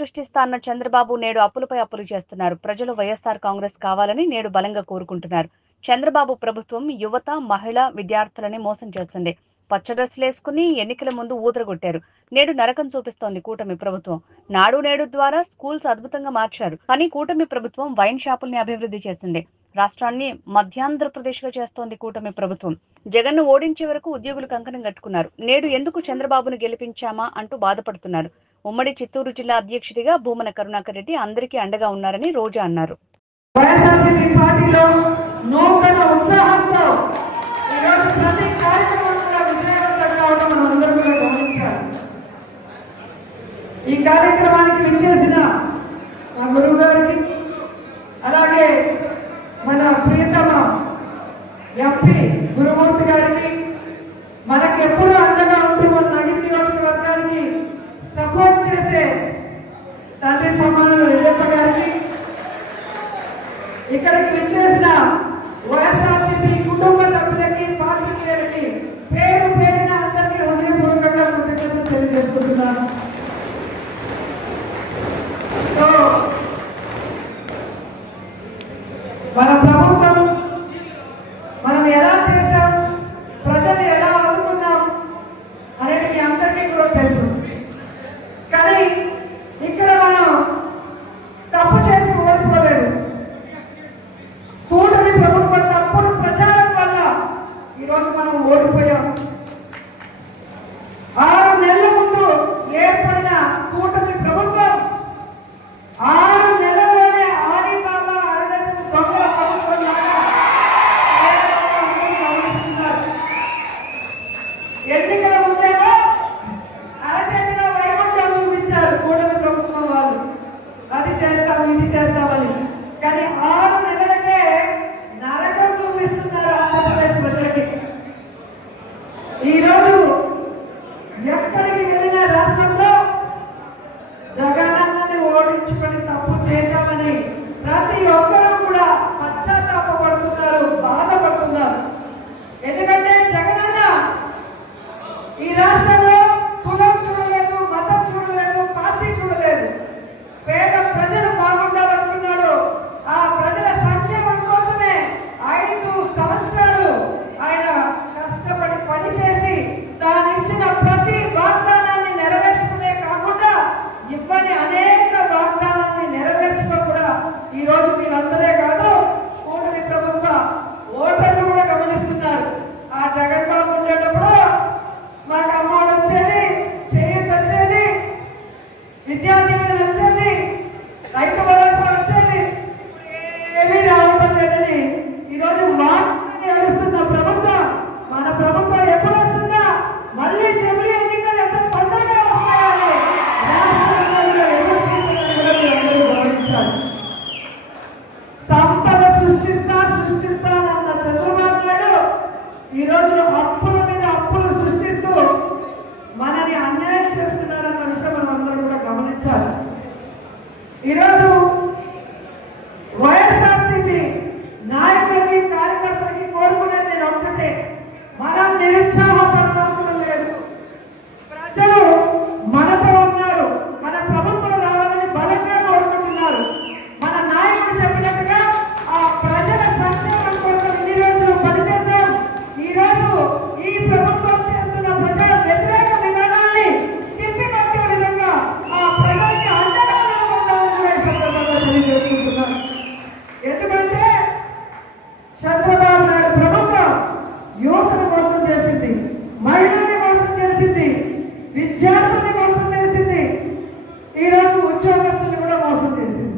సృష్టిస్తా అన్న చంద్రబాబు నేడు అప్పులపై అప్పులు చేస్తున్నారు. ప్రజలు వైఎస్ఆర్ కాంగ్రెస్ కావాలని నేడు బలంగా కోరుకుంటున్నారు. చంద్రబాబు ప్రభుత్వం యువత, మహిళ, విద్యార్థులని మోసం చేస్తుంది. పచ్చ డ్రెస్సులేసుకుని ఎన్నికల ముందు ఊదరగొట్టారు. నేడు నరకం చూపిస్తోంది కూటమి ప్రభుత్వం. నాడు నేడు ద్వారా స్కూల్స్ అద్భుతంగా మార్చారు. కానీ కూటమి ప్రభుత్వం వైన్ షాపుల్ని అభివృద్ధి చేసింది. రాష్ట్రాన్ని మధ్యాంధ్రప్రదేశ్ గా చేస్తోంది కూటమి ప్రభుత్వం. జగన్ను ఓడించే వరకు ఉద్యోగులు కంకణం కట్టుకున్నారు. నేడు ఎందుకు చంద్రబాబును గెలిపించామా అంటూ బాధపడుతున్నారు. ఉమ్మడి చిత్తూరు జిల్లా అధ్యక్షుడిగా భూమన కరుణాకర్ రెడ్డి అందరికీ అండగా ఉన్నారని రోజా అన్నారు. వైఎస్ఆర్సీపీ పార్టీలో నూతన ఉత్సాహంతో ఈరోజు ప్రతి కార్యక్రమం కూడా విజయవంతం కావడం మనం అందరం కూడా గమనించాలి. ఈ కార్యక్రమానికి విచ్చేసిన మా గురువు గారికి, అలాగే మన ప్రియతమ ఎంపీ గురుమూర్తి గారికి, మనకి ఎప్పుడూ అండగా ఉంటూ మన నగిరి నియోజకవర్గానికి సపోర్ట్ చేసే తండ్రి సమానులు రెడ్డప్ప గారికి, ఇక్కడికి విచ్చేసిన వైఎస్ఆర్సీపీ కుటుంబ సభ్యులకి, పాత్రికేయులకి పేరు పేరున అందరికీ హృదయపూర్వకంగా కృతజ్ఞతలు తెలియజేసుకుంటున్నాను. సో మన ప్రభుత్వం మనం ఎలా చేశాం, ప్రజల్ని ఎలా ఆదుకున్నాం అనేది మీ అందరికీ కూడా తెలుసు. కానీ ఇక్కడ మనం తప్పు చేసి ఓడిపోలేదు. కూటమి ప్రభుత్వం తప్పుడు ప్రచారం వల్ల ఈరోజు మనం ఓడిపోయాం. 6 నెలల ముందు ఏర్పడిన కూటమి ప్రభుత్వం 6 నెలల్లోనే ఆలీబాబా అరడజను దొంగల ప్రభుత్వం లాగా గమనిస్తున్నారు. ఎన్నికల ముందేమో అరచేతిలో వైకుంఠం చూపించారు కూటమి ప్రభుత్వం వాళ్ళు, అది చేస్తాం ఇది చేస్తామని. కానీ 6 నెలలకే నరకం చూపిస్తున్నారు ఆంధ్రప్రదేశ్ ప్రజలకి. ఈరోజు ఎక్కడికి వెళ్ళిన రాష్ట్రంలో జగనన్నని ఓడించుకొని తప్పు చేశామని ప్రతి ఒక్కరూ కూడా పశ్చాత్తాపడుతున్నారు, బాధపడుతున్నారు. ఎందుకంటే జగనన్న ఈ రాష్ట్రంలో కులం చూడలేదు, మతం చూడలేదు, పార్టీ చూడలేదు. పేద ప్రజలు బాగుండాలనుకున్నాడు. ఆ ప్రజల సంక్షేమం కోసమే 5 సంవత్సరాలు ఆయన కష్టపడి పనిచేసి తాను ఇచ్చిన ప్రతి వాగ్దానాన్ని నెరవేర్చుకునే కాకుండా ఇవ్వని అనేక వాగ్దానాన్ని నెరవేర్చుకో కూడా ఈరోజు మీరందరే కాదు, కూటమి ప్రభుత్వ ఓటర్లు కూడా గమనిస్తున్నారు. ఆ జగన్ బాబు ఉండేటప్పుడు మాకు అమ్మఒడి వచ్చేది, చేయూత వచ్చేది, విద్యా దీవెన వచ్చేది, రైతు భరోసా వచ్చేది, ఏమీ రావడం లేదని ఈరోజు మాటని అడుస్తున్న ప్రభుత్వం మన ప్రభుత్వం ఎప్పుడు వస్తుందా, మళ్ళీ జమిలీ ఎన్నికలు ఎంత తొందరగా వస్తాయని రాష్ట్రంలో ఎదురు చూస్తున్నది గమనించాలి. సంపద సృష్టిస్తానన్న చంద్రబాబు నాయుడు ఈరోజు అప్పుల మీద అప్పులు సృష్టిస్తూ మనని అన్యాయం చేస్తున్నాడన్న విషయం మనం అందరం కూడా గమనించాలి. ఈరోజు వైఎస్ఆర్సీపీ నాయకులకి, కార్యకర్తలకి కోరుకునేది నేను ఒక్కటే, మనం నిరుత్సాహపడవలసిన లేదు. ప్రజలు మనతో ఉన్నారు, మన ప్రభుత్వం రావాలని బలంగా కోరుకుంటున్నారు. మన నాయకుడు చెప్పినట్టుగా ఆ ప్రజల సంక్షేమం కోసం ఇన్ని రోజులు పనిచేశాం. ఈరోజు ఈ ప్రభుత్వం చేస్తున్న ప్రజా వ్యతిరేక విధానాన్ని తిప్పికొట్టే విధంగా ఆ ప్రజలకి అండగా నిలబడతామని కూడా ఈ సందర్భంగా తెలియజేసుకుంటున్నాను. ఎందుకంటే చంద్రబాబు నాయుడు ప్రభుత్వం యువతను మోసం చేసింది, మహిళల్ని మోసం చేసింది, విద్యార్థుల్ని మోసం చేసింది, ఈరోజు ఉద్యోగస్తుల్ని కూడా మోసం చేసింది.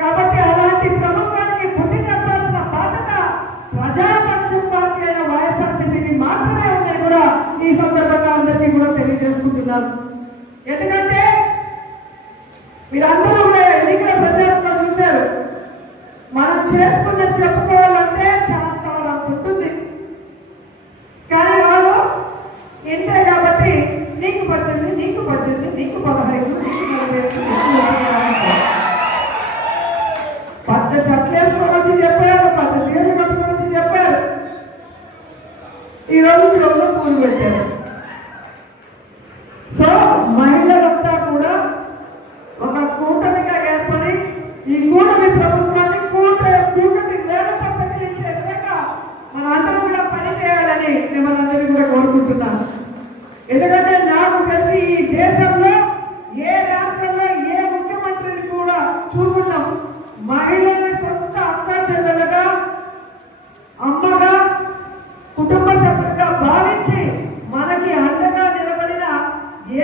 కాబట్టి అలాంటి ప్రభుత్వానికి బుద్ధి చెప్పాల్సిన బాధ్యత ప్రజాపక్షం పార్టీ అయిన వైఎస్ఆర్సీపీకి మాత్రమే ఉందని కూడా ఈ సందర్భంగా అందరికీ కూడా తెలియజేసుకుంటున్నారు. ఎందుకంటే మీరందరూ కూడా ఎన్నికల ప్రచారంలో చూశారు, మనం చేసుకున్నది చెప్పుకోవాలంటే చాలా ఉంటుంది. కానీ వాళ్ళు ఇంతే కాబట్టి నీకు 18, నీకు 15, నీకు 15, నీకు 45 పచ్చ షర్ట్లు వేసుకొని వచ్చి చెప్పారు, పచ్చ చీరలు కట్టుకొని వచ్చి చెప్పారు. ఈరోజు చెవుల్లో పూలు పెట్టారు. సో మహిళలంతా ఎందుకంటే నాకు తెలిసి ఈ దేశంలో ఏ రాష్ట్రంలో ఏ ముఖ్యమంత్రిని కూడా చూస్తున్నాం మహిళల్ని సొంత అక్క చెల్లెలుగా అమ్మగా కుటుంబ సభ్యులుగా భావించి మనకి అండగా నిలబడిన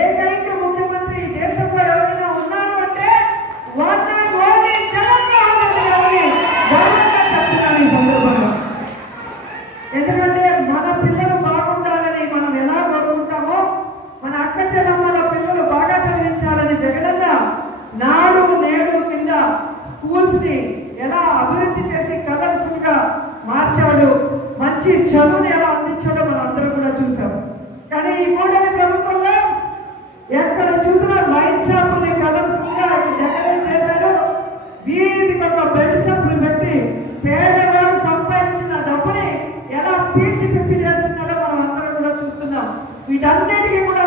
ఏకైక ముఖ్యమంత్రి ఈ దేశంలో ఎవరైనా ఉన్నారు అంటే వారిని ఓన్లీ జగన్మోహన్ రెడ్డి గారిని గౌరవంగా చెప్తున్నాను ఈ సందర్భంగా. ఎందుకంటే మన పిల్లలు బాగుండాలని మనం ఎలా కోరుకుంటామో మన అక్క చెల్లమ్మల పిల్లలు బాగా చదివించాలని జగనన్న నాడు నేడు కింద స్కూల్స్ ని ఎలా అభివృద్ధి చేసి కలర్ఫుల్ గా మార్చాడు, మంచి చదువుని ఎలా అందించాడో మనం అందరూ కూడా చూసాం. కానీ ఈ కూటమి ప్రభుత్వంలో ఎక్కడ చూసినా వైన్ షాపుని కలర్ఫుల్ గా డెకరేట్ చేశారు, వీధికి ఒక బెడ్ షాపుని పెట్టి పేదవాడు సంపాదించిన డబ్బుని ఎలా పీల్చి పిప్పి చేస్తున్నాడో మనం అందరం కూడా చూస్తున్నాం. వీటన్నిటికీ కూడా